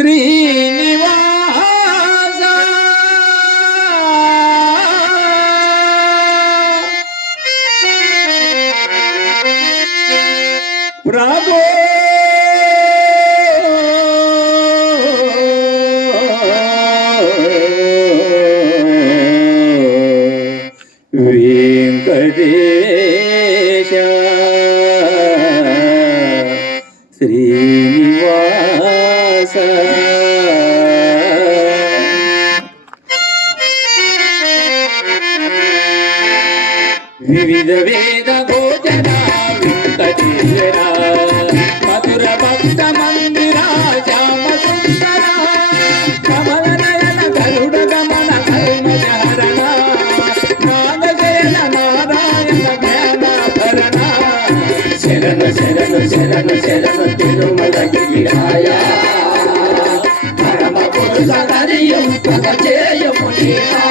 ശ്രീനി త్రివిధ వేద భోజనా మధుర భక్త మందిరా శ్యామ సుందర. కమల నయన గరుడ గమన కర్మ చరణ నాద శరణ నారాయణ జ్ఞానాభరణ శరణ శరణ పరమ పురుష హరియం పద చేయము నీరా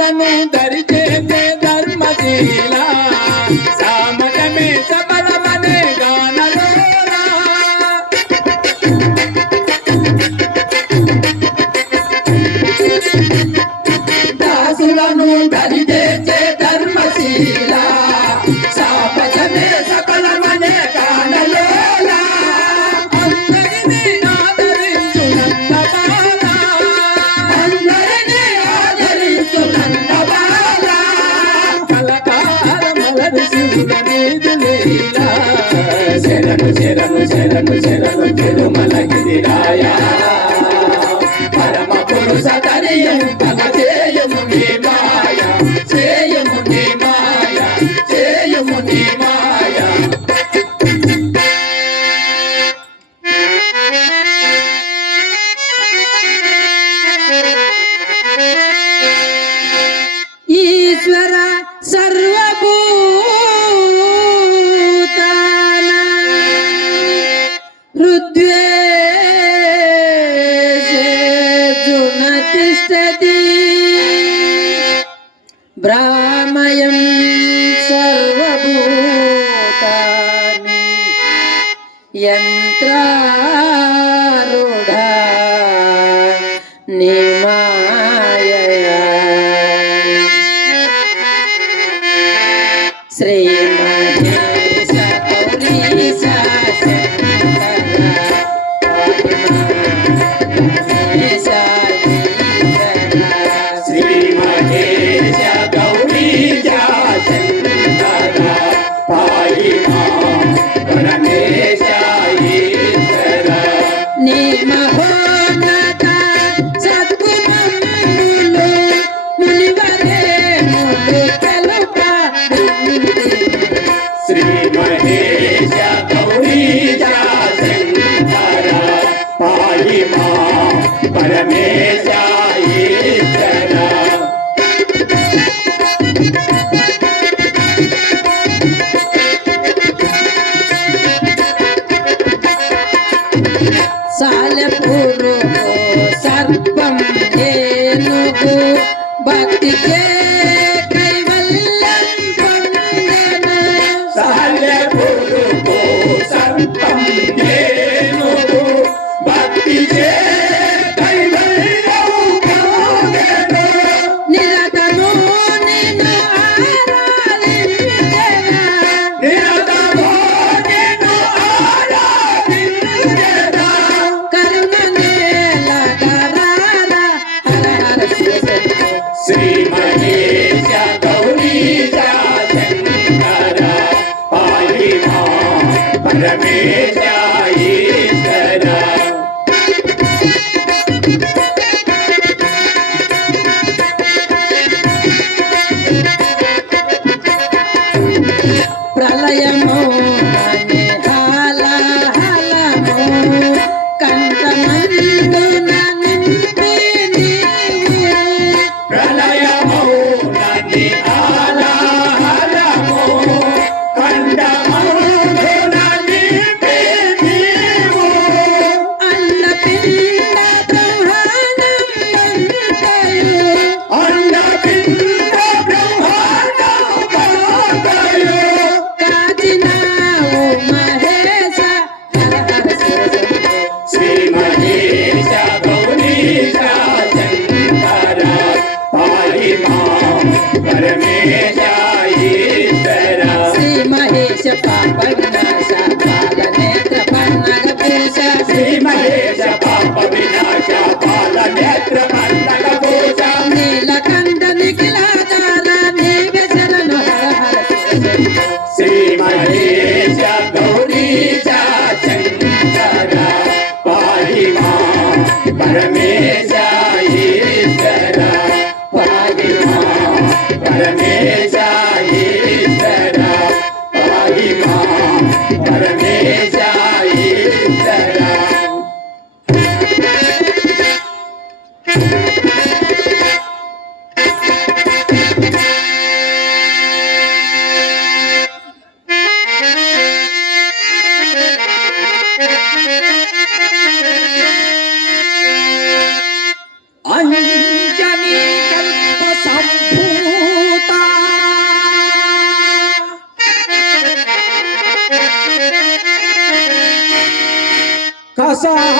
ధర్మశీలనే దరిచేసే ధర్మశీలా Hidayah మా సర్పం ఏనుగు భక్తికే కైవల్యం ప్రళయము বাসা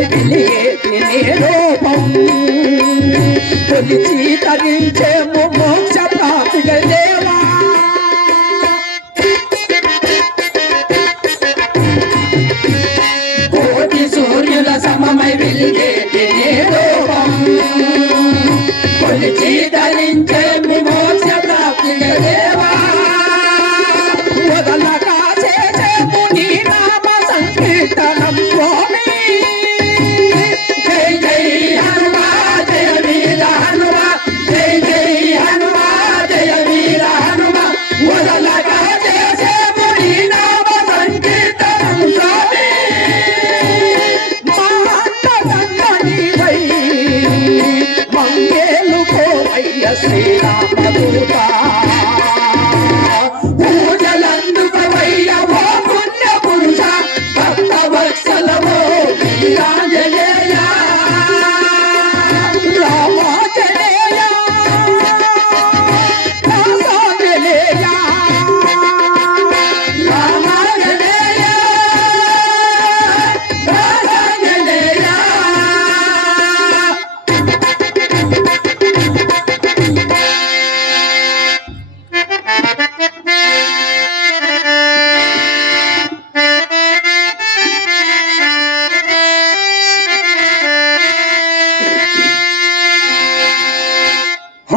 సమమై వెలిగేటి నీ రూపం కొలిచి తరించే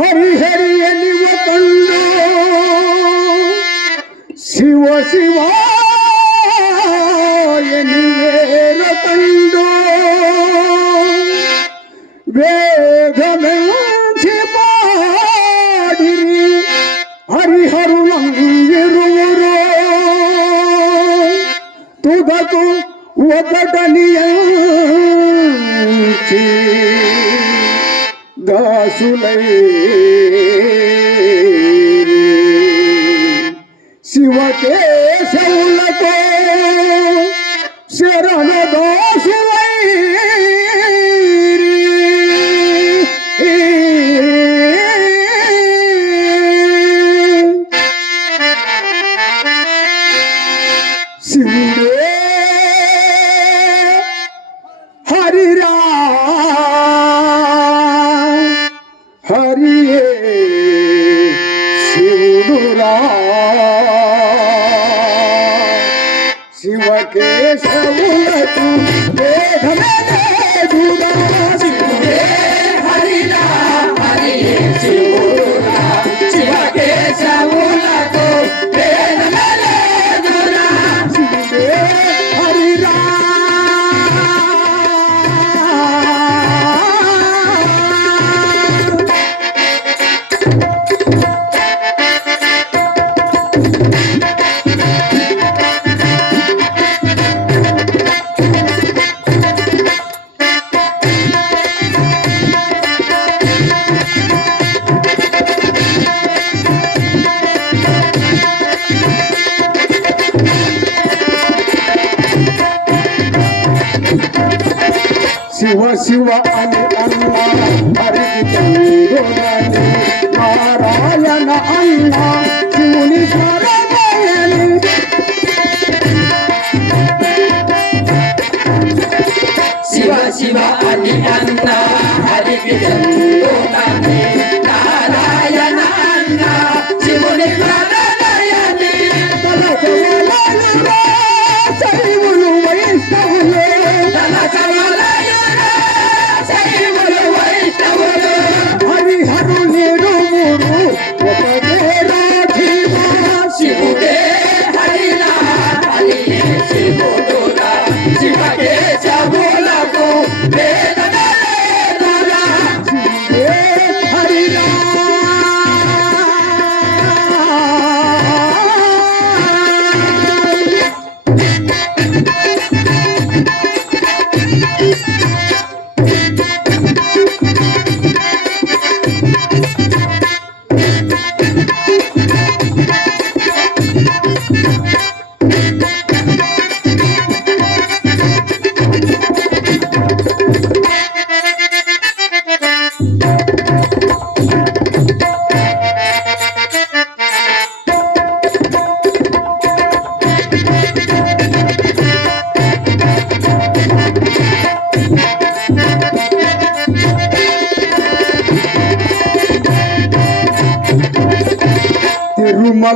హరి శివకేశవులకు భేదమే లేదురా శివుడే హరిరా హరియే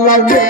love you.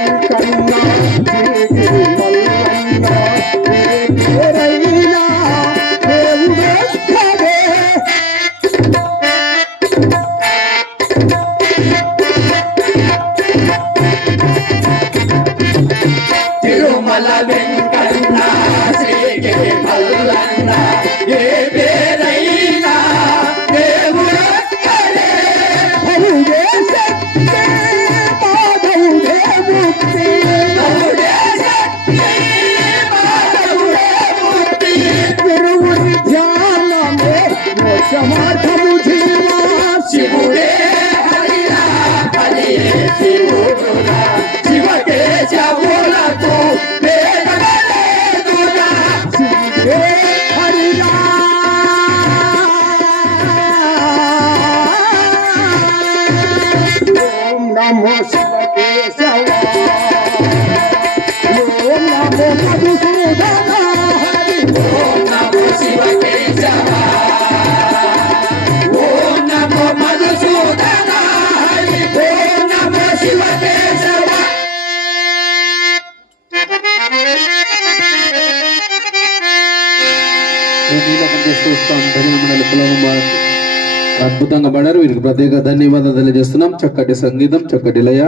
Vamos a la అద్భుతంగా పడారు. వీరికి ప్రత్యేక ధన్యవాదాలు తెలియజేస్తున్నాం. చక్కటి సంగీతం చక్కటి లయ.